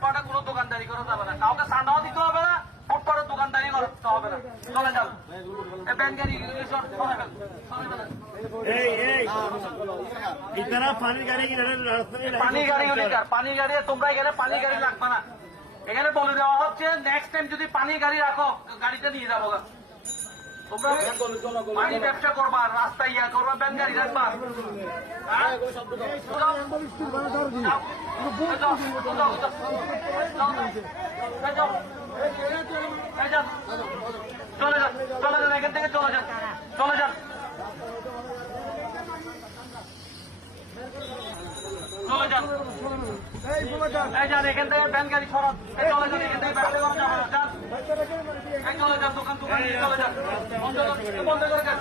ফুটপাতে কোনো দোকানদারি করা যাবে না, কাউকে চাঁদাও দিতে হবে না, ফুটপাতে দোকানদারি করতে হবে না। চলে যান ব্যান গাড়ি পানি গাড়ি পানি গাড়ি তোমরা এখানে পানি গাড়ি লাগবে না। এখানে বলে দেওয়া হচ্ছে নেক্সট টাইম যদি পানি গাড়ি রাখো গাড়িতে নিয়ে যাবো। তোমরা পানি ব্যবসা করবা, রাস্তায় ইয়া করবা, ব্যান গাড়ি রাখবা। চলে যান, চলে যান, এখান থেকে চলে যান, চলে যান, চলে যান, এই যান এখান থেকে ব্যান গাড়ি সরান, চলে যান এখান থেকে ব্যবসা করা যাবে না, যান চলে যান, দোকান দোকান নিয়ে চলে যান, বন্ধ করে যান।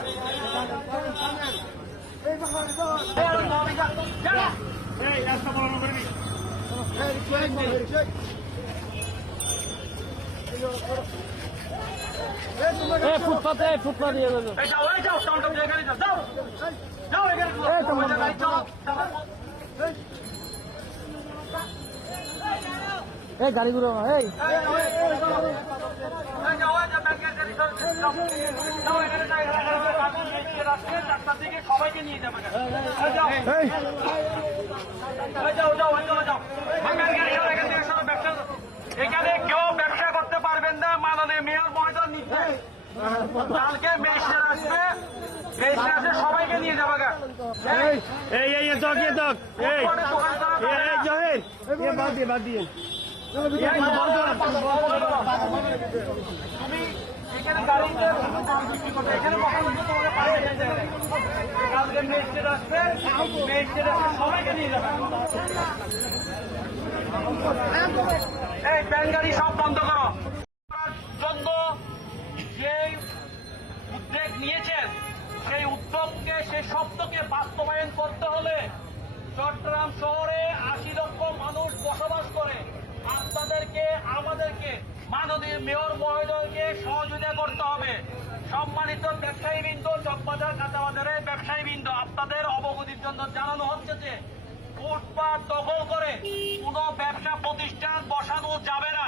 ফুটপাতে ফুটপাত দিয়ে যাবে। যাও কাউন্টার দিয়ে গাড়ি যাও, যাও যাও এখানে গাড়ি চলো। এই গাড়িগুলো এই সবাইকে নিয়ে যাবে। এখানে কেউ ব্যবসা করতে পারবেন না, মাননীয় মেয়র মহোদয় নির্দেশ। কালকে ম্যাজিস্ট্রেট আসবে, ম্যাজিস্ট্রেট সবাইকে নিয়ে যাবে। বাদ দিয়ে তুমি এখানে গাড়িতে এখানে কালকে ম্যাজিস্ট্রেট আসবে, ম্যাজিস্ট্রেট আসবে সবাইকে নিয়ে যাবে। এই ব্যান গাড়ি সব বন্ধ করো। জন্য যেই উদ্যোগ নিয়েছেন সেই উদ্যোগকে, সেই শব্দকে বাস্তবায়ন করতে হলে চট্টগ্রাম শহরে 80 লক্ষ মানুষ বসবাস করে। আপনাদেরকে, আমাদেরকে, মাননীয় মেয়র মহোদয়কে সহযোগিতা করতে হবে। সম্মানিত ব্যবসায়ীবৃন্দ, চকবাজার কাঁচাবাজারের ব্যবসায়ীবৃন্দ, আপনাদের অবগতির জন্য জানানো হচ্ছে যে ফুটপাত দখল করে কোনো ব্যবসা প্রতিষ্ঠান বসানো যাবে না।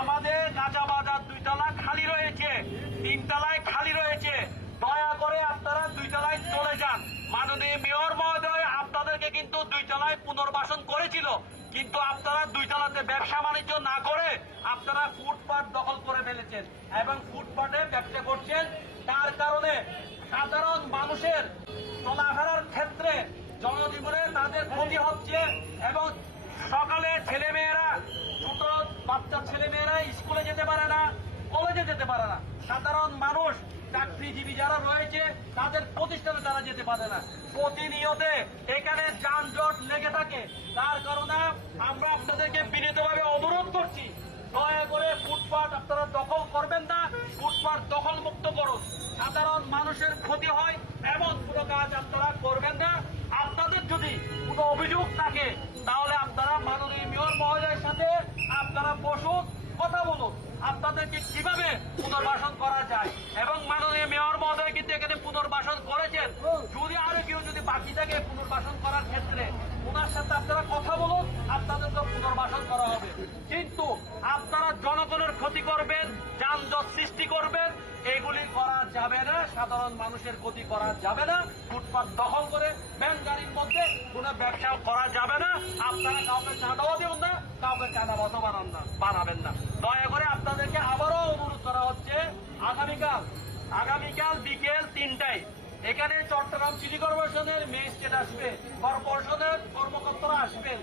আমাদের কাঁচাবাজার 2 তলা খালি রয়েছে, 3 তলায় খালি রয়েছে। দয়া করে আপনারা 2 তলায় চলে যান। মাননীয় মেয়র মহোদয় আপনাদেরকে কিন্তু 2 তলায় পুনর্বাসন করেছিল, কিন্তু আপনারা 2 তলাতে ব্যবসা বাণিজ্য না করে আপনারা ফুটপাত দখল করে ফেলেছেন এবং ফুটপাতে ব্যবসা করছেন। তার কারণে সাধারণ মানুষের চলাফেরার ক্ষেত্রে জনজীবনে তাদের ক্ষতি হচ্ছে এবং সকালে ছেলেমেয়েরা, ছোট বাচ্চা ছেলেমেয়েরা স্কুলে যেতে পারে না, কলেজে যেতে পারে না। সাধারণ মানুষ, চাকরিজীবী যারা রয়েছে তাদের প্রতিষ্ঠানে তারা যেতে পারে না। প্রতিনিয়ত এখানে যানজট লেগে থাকে। তার কারণে আমরা আপনাদেরকে বিনীতভাবে অনুরোধ করছি, দয়া করে ফুটপাত আপনারা দখল করবেন না, ফুটপাত দখল মুক্ত করুন। সাধারণ মানুষের ক্ষতি হয় এমন কোনো কাজ আপনারা করবেন না। আপনাদের যদি কোনো অভিযোগ থাকে তাহলে আপনারা মাননীয় মেয়র মহোদয়ের সাথে আপনারা বসুন, কথা বলুন, আপনাদেরকে কিভাবে পুনর্বাসন করা যায়। এবং মাননীয় মেয়র মহোদয় কিন্তু এখানে পুনর্বাসন করেছেন। যদি আরো কেউ যদি বাকি থাকে পুনর্বাসন করার ক্ষেত্রে, ওনার সাথে আপনারা কথা বলুন, আপনাদেরকে পুনর্বাসন করা হবে। কিন্তু আপনারা জনগণের ক্ষতি করবেন, যানজট সৃষ্টি করবেন, এগুলি করা যাবে না। সাধারণ মানুষের ক্ষতি করা যাবে না। ফুটপাত দখল করে ব্যান গাড়ির মধ্যে কোনো ব্যবসা করা যাবে না। আপনারা কাউকে চাঁদাও দেবেন না, কাউকে চাঁদাবাজও বানাবেন না। দয়া করে আপনাদেরকে আবারও অনুরোধ করা হচ্ছে, আগামীকাল বিকেল 3টায় এখানে চট্টগ্রাম সিটি কর্পোরেশনের ম্যাজিস্ট্রেট আসবে, কর্পোরেশনের কর্মকর্তারা আসবেন।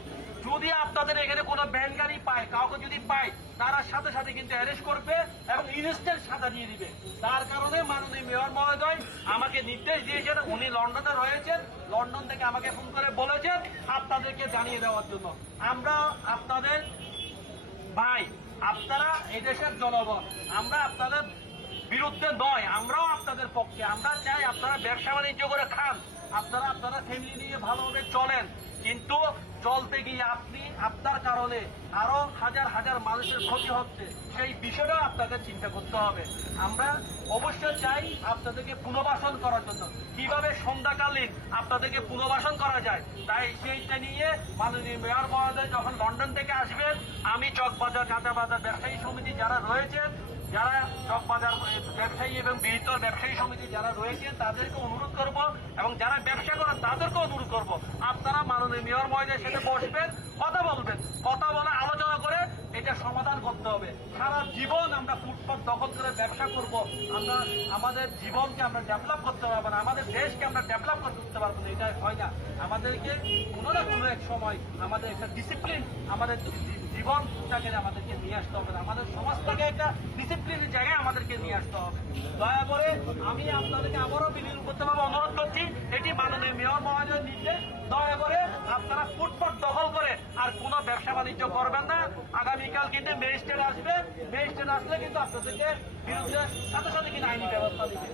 যদি আপনাদের এখানে কোনো ভ্যান গাড়ি পায়, কাউকে যদি পায়, তারা সাথে সাথে কিন্তু অ্যারেস্ট করবে এবং ইনস্ট্যান্ট সাজা দিয়ে দিবে। তার কারণে মাননীয় মেয়র মহোদয় আমাকে নির্দেশ দিয়েছেন, উনি লন্ডনে রয়েছেন, লন্ডন থেকে আমাকে ফোন করে বলেছেন আপনাদেরকে জানিয়ে দেওয়ার জন্য। আমরা আপনাদের ভাই, আপনারা এই দেশের জনগণ, আমরা আপনাদের বিরুদ্ধে নয়, আমরাও আপনাদের পক্ষে। আমরা চাই আপনারা ব্যবসা বাণিজ্য করে খান, আপনারা ফ্যামিলি নিয়ে ভালোভাবে চলেন। কিন্তু চলতে গিয়ে আপনার কারণে আরো হাজার হাজার মানুষের ক্ষতি হচ্ছে, সেই বিষয়টাও আপনাদের চিন্তা করতে হবে। আমরা অবশ্যই চাই আপনাদেরকে পুনর্বাসন করার জন্য, কিভাবে সন্ধ্যাকালীন আপনাদেরকে পুনর্বাসন করা যায়, তাই সেইটা নিয়ে মাননীয় মেয়র মহোদয় যখন লন্ডন থেকে আসবেন, আমি চকবাজার কাঁচাবাজার ব্যবসায়ী সমিতি যারা রয়েছেন, যারা চকবাজার ব্যবসায়ী এবং বৃহত্তর ব্যবসায়ী সমিতি যারা রয়েছেন তাদেরকে অনুরোধ করব, এবং যারা ব্যবসা করেন তাদেরকে অনুরোধ করব, আপনারা মাননীয় মেয়র মহোদয়ের সাথে বসবেন, কথা বলবেন, কথা বলে আলোচনা করে এটা সমাধান করতে হবে। সারা জীবন আমরা ফুটপাত দখল করে ব্যবসা করব, আমরা আমাদের জীবনকে আমরা ডেভেলপ করতে পারবো না, আমাদের দেশকে আমরা ডেভেলপ করতে পারবো না, এটা হয় না। আমাদেরকে কোনো না কোনো এক সময় আমাদের একটা ডিসিপ্লিন, আমাদের জীবনটাকে আমাদেরকে নিয়ে আসতে হবে, আমাদের সমাজটাকে একটা ডিসিপ্লিনের জায়গায় আমাদেরকে নিয়ে আসতে হবে। দয়া করে আমি আপনাদেরকে আবারও বিনীতভাবে অনুরোধ করছি, এটি মাননীয় মেয়র মহোদয়ের নির্দেশ, দয়া করে আপনারা ফুটপাত দখল করে আর কোনো ব্যবসা বাণিজ্য করবেন না। আগামীকাল কিন্তু ম্যাজিস্ট্রেট আসবে, ম্যাজিস্ট্রেট আসলে কিন্তু আপনাদেরকে বিরুদ্ধে সাথে সাথে কিন্তু আইনি ব্যবস্থা দিবে।